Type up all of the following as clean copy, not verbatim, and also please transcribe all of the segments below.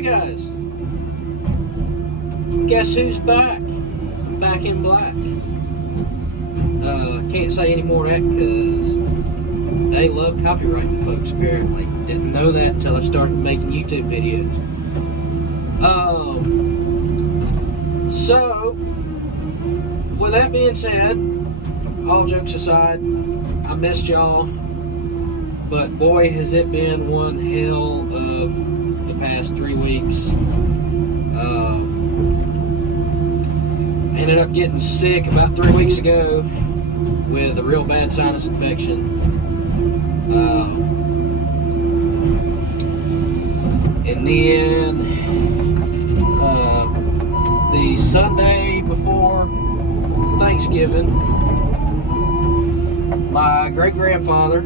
Alright guys, guess who's back? Back in black. Can't say any more of that because they love copyrighting folks apparently. Didn't know that until I started making YouTube videos. So, with that being said, all jokes aside, I missed y'all, but boy has it been one hell of the past 3 weeks. I ended up getting sick about 3 weeks ago with a real bad sinus infection. And then the Sunday before Thanksgiving, my great-grandfather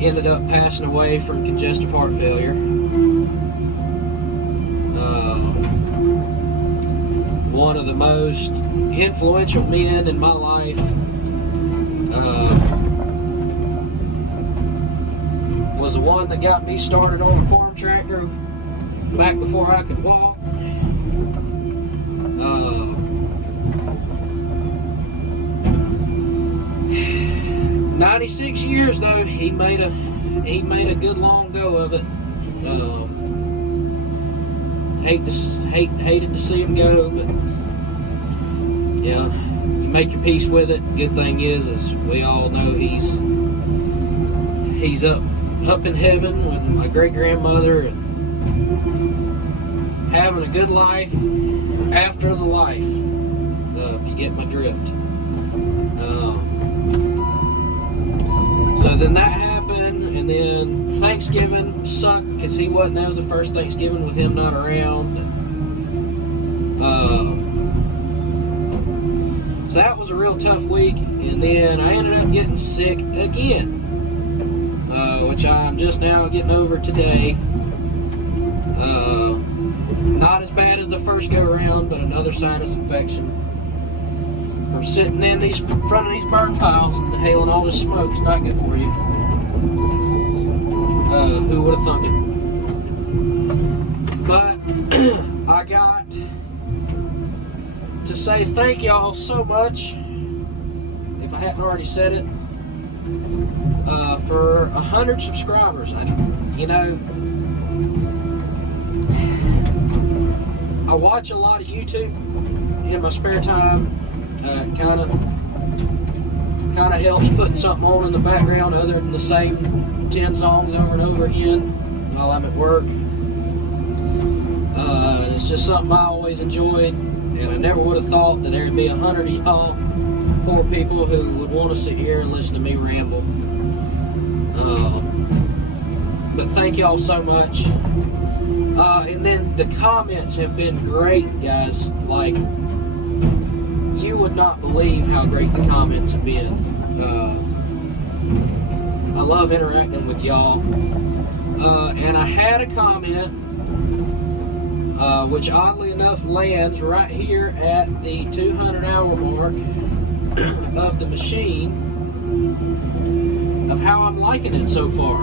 ended up passing away from congestive heart failure. One of the most influential men in my life. Was the one that got me started on a farm tractor back before I could walk. 96 years though, he made a good long go of it. Hated to see him go, but yeah, you make your peace with it. Good thing is we all know he's up in heaven with my great grandmother and having a good life after the life. If you get my drift. So then that happened, and then Thanksgiving sucked because he wasn't. That was the first Thanksgiving with him not around. So that was a real tough week, and then I ended up getting sick again, which I'm just now getting over today. Not as bad as the first go around, but another sinus infection from sitting in front of these burn piles and inhaling all this smoke. It's not good for you. Who would have thunk it? But I got to say thank y'all so much, if I hadn't already said it, for 100 subscribers. I watch a lot of YouTube in my spare time. Kind of helps putting something on in the background other than the same 10 songs over and over again while I'm at work. It's just something I always enjoyed, and I never would have thought that there'd be 100 of y'all poor people who would want to sit here and listen to me ramble. But thank y'all so much. And then the comments have been great, guys. Like, you would not believe how great the comments have been. I love interacting with y'all. And I had a comment, which oddly enough lands right here at the 200-hour mark of the machine, of how I'm liking it so far.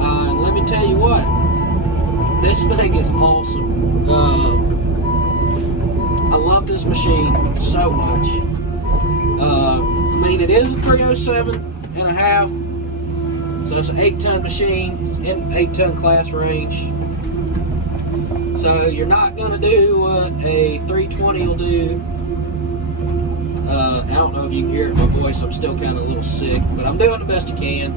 And let me tell you what, this thing is awesome. I love this machine so much. It is a 307 and a half, so it's an 8-ton machine in 8-ton class range. So you're not going to do what a 320 will do. I don't know if you can hear it in my voice. I'm still kind of a little sick, but I'm doing the best I can.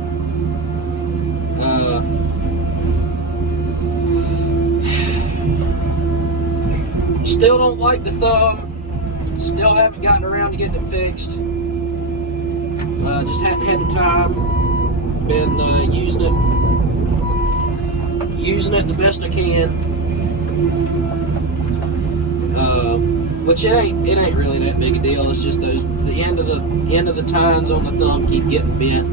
Still don't like the thumb. Still haven't gotten around to getting it fixed. Just hadn't had the time. Been using it the best I can. Which it ain't really that big a deal. It's just the end of the tines on the thumb keep getting bent.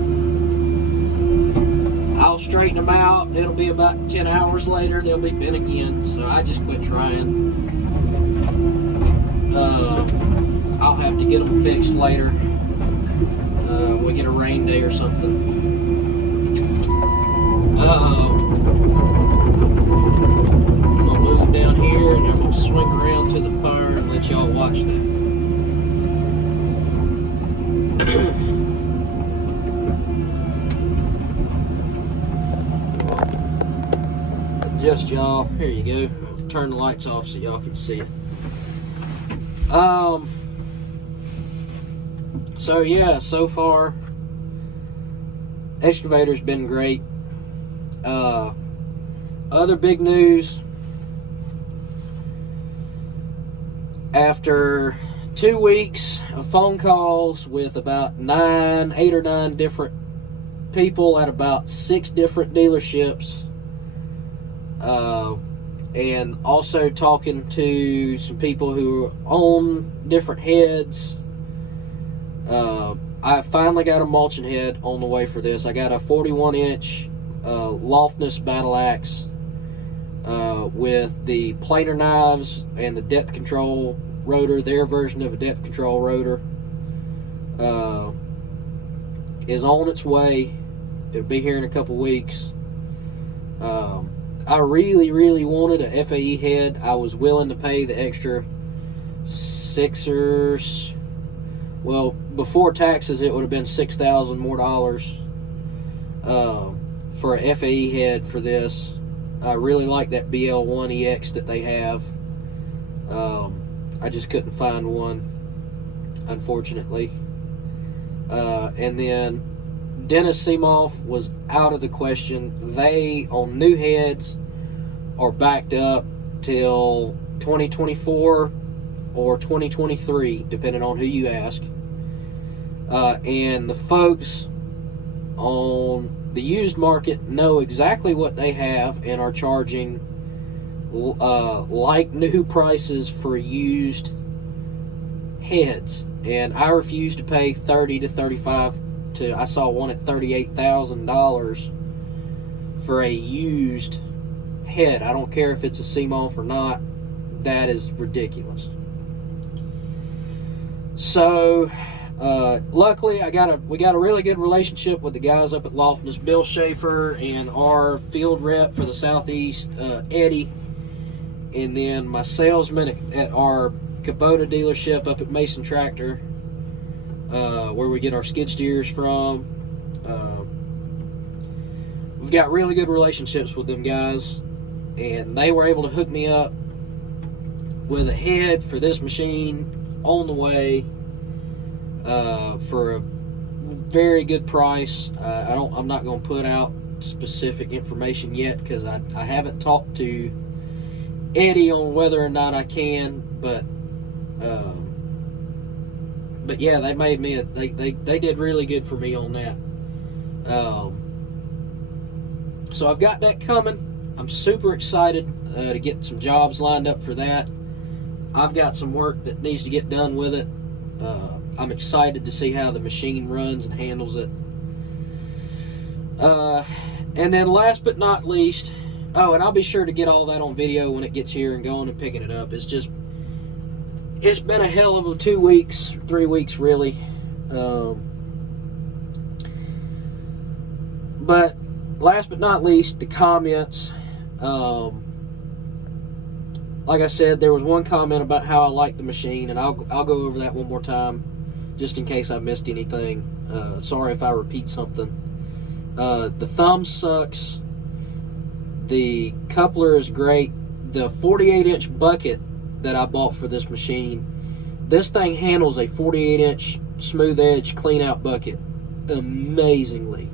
I'll straighten them out. It'll be about 10 hours later. They'll be bent again. So I just quit trying. I'll have to get them fixed later. We get a rain day or something. I'm gonna move down here and I'm gonna swing around to the fire and let y'all watch that. Adjust y'all. Here you go. Turn the lights off so y'all can see it. So yeah, so far excavator's been great. Other big news, after 2 weeks of phone calls with about 8 or 9 different people at about 6 different dealerships, and also talking to some people who own different heads, I finally got a mulching head on the way for this. I got a 41-inch Lofness battle axe with the planer knives and the depth control rotor. Their version of a depth control rotor is on its way. It'll be here in a couple weeks. I really wanted a FAE head. I was willing to pay the extra well, before taxes it would have been $6,000 more dollars for a FAE head for this. I really like that BL1EX that they have. I just couldn't find one, unfortunately. And then Dennis Seemoff was out of the question. They, on new heads, are backed up till 2024 or 2023, depending on who you ask. And the folks on the used market know exactly what they have and are charging like new prices for used heads. And I refuse to pay $30 to $35 to, I saw one at $38,000 for a used head. I don't care if it's a Seemoff or not. That is ridiculous. So luckily we got a really good relationship with the guys up at Lofness, Bill Schaefer, and our field rep for the Southeast, Eddie, and then my salesman at our Kubota dealership up at Mason Tractor, where we get our skid steers from. We've got really good relationships with them guys, and they were able to hook me up with a head for this machine on the way for a very good price. I'm not going to put out specific information yet because I haven't talked to Eddie on whether or not I can, but yeah, they made me they did really good for me on that. So I've got that coming. I'm super excited to get some jobs lined up for that. I've got some work that needs to get done with it. I'm excited to see how the machine runs and handles it. And then last but not least, and I'll be sure to get all that on video when it gets here and going and picking it up. It's been a hell of a 2 weeks, 3 weeks really. But last but not least, the comments. Like I said, there was one comment about how I like the machine, and I'll go over that one more time, just in case I missed anything. Sorry if I repeat something. The thumb sucks. The coupler is great. The 48-inch bucket that I bought for this machine, this thing handles a 48-inch smooth edge clean out bucket amazingly.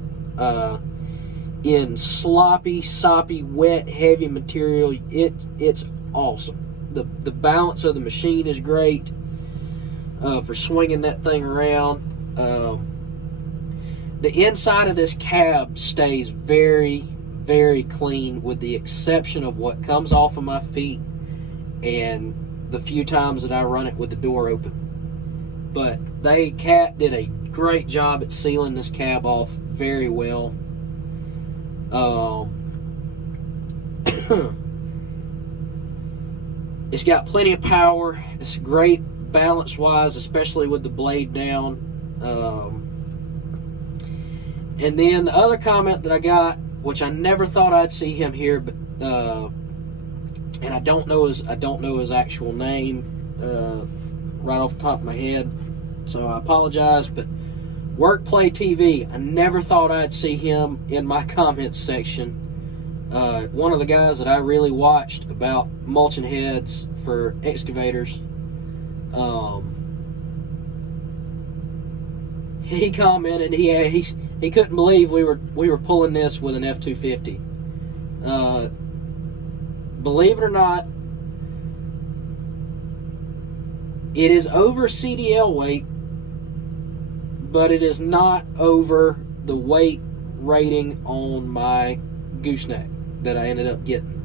In sloppy, soppy, wet, heavy material, it's awesome. The balance of the machine is great for swinging that thing around. The inside of this cab stays very, very clean, with the exception of what comes off of my feet and the few times that I run it with the door open. But Cat did a great job at sealing this cab off very well. It's got plenty of power. It's great balance wise, especially with the blade down. And then the other comment that I got which I never thought I'd see him here, but and I don't know his actual name right off the top of my head, so I apologize. But Workplay TV, I never thought I'd see him in my comments section. One of the guys that I really watched about mulching heads for excavators. He commented he couldn't believe we were pulling this with an F-250. Believe it or not, it is over CDL weight, but it is not over the weight rating on my gooseneck that I ended up getting.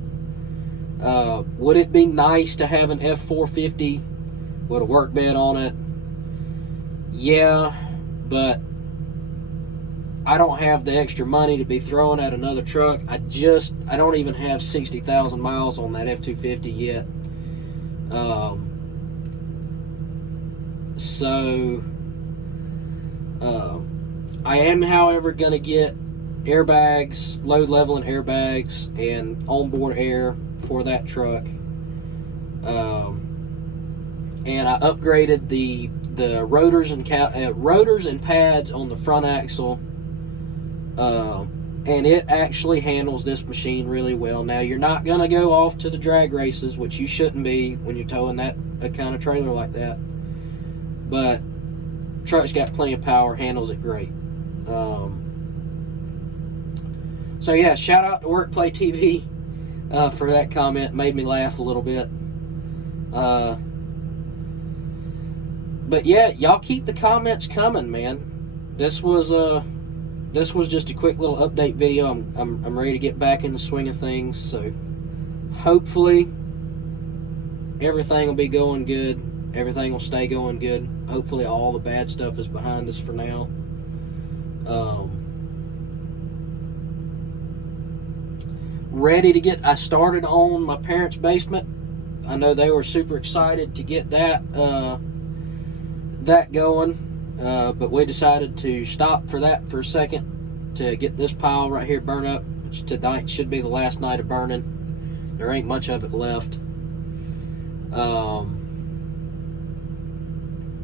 Would it be nice to have an F-450 with a work bed on it? Yeah, but I don't have the extra money to be throwing at another truck. I don't even have 60,000 miles on that F-250 yet. I am, however, going to get airbags, load leveling airbags, and onboard air for that truck. And I upgraded the rotors and pads on the front axle, and it actually handles this machine really well. Now, you're not going to go off to the drag races, which you shouldn't be when you're towing a kind of trailer like that, but truck's got plenty of power, handles it great. So yeah, shout out to Workplay TV for that comment. Made me laugh a little bit. But yeah, y'all keep the comments coming, man. This was just a quick little update video. I'm ready to get back in the swing of things. So hopefully everything will be going good. Everything will stay going good. Hopefully all the bad stuff is behind us for now. Ready to get, I started on my parents' basement. I know they were super excited to get that going, but we decided to stop for that for a second to get this pile right here burnt up, which tonight should be the last night of burning. There ain't much of it left.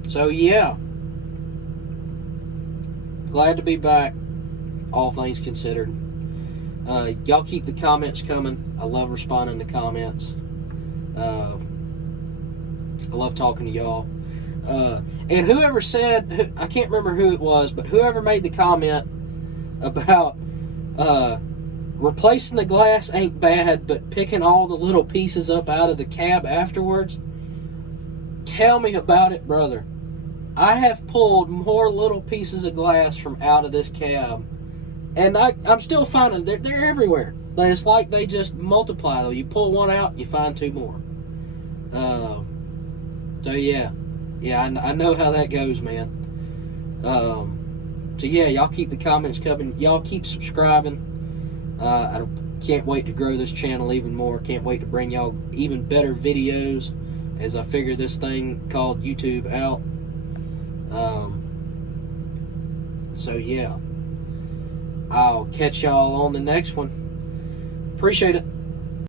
So yeah, glad to be back, all things considered. Y'all keep the comments coming. I love responding to comments. I love talking to y'all. And whoever said, I can't remember who it was, but whoever made the comment about replacing the glass ain't bad, but picking all the little pieces up out of the cab afterwards, tell me about it, brother. I have pulled more little pieces of glass from out of this cab, and I'm still finding they're everywhere. It's like they just multiply, though. You pull one out, you find two more. So yeah, I know how that goes, man. So yeah, y'all keep the comments coming. Y'all keep subscribing. I can't wait to grow this channel even more. Can't wait to bring y'all even better videos as I figure this thing called YouTube out. So yeah, I'll catch y'all on the next one. Appreciate it.